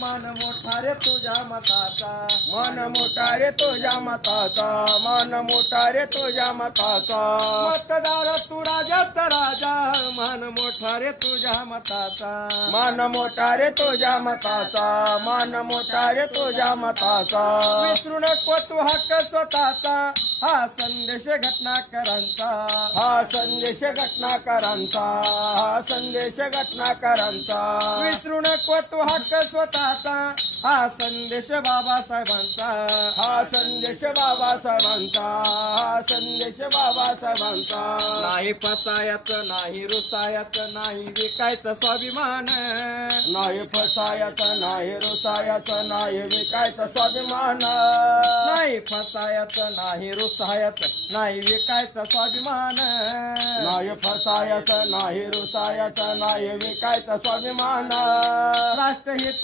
मान मोठा रे तुझ्या मताचा. मन मोठा रे तुझ्या मताचा. मन मोठा रे तुझ्या मताचा. मतदार तू राजाचा राजा. मान मोठा रे तुझ्या मताचा. मन मोठा रे तुझ्या मताचा. मन मोठा रे तुझ्या मताचा. विसरू नको तू हक्क स्वतःचा. हा संदेश घटनाकरांचा. हा संदेश घटनाकारांचा. हा संदेश घटनाकारांचा. विसरू नको तू हक्क स्वतःचा. हा संदेश बाबासाहेबांचा. हा संदेश बाबासाहेबांचा. हा संदेश बाबासाहेबांचा. नाही फसायच नाही रुसायच नाही विकायचं स्वाभिमान. नाही फसायच नाही रुसायच नाही विकायचं स्वाभिमान. फसायच नाही रुसायच नाही विकायचं स्वाभिमान. नाही फसायच नाही रुसायच नाही विकायचं स्वाभिमान. राष्ट्रहित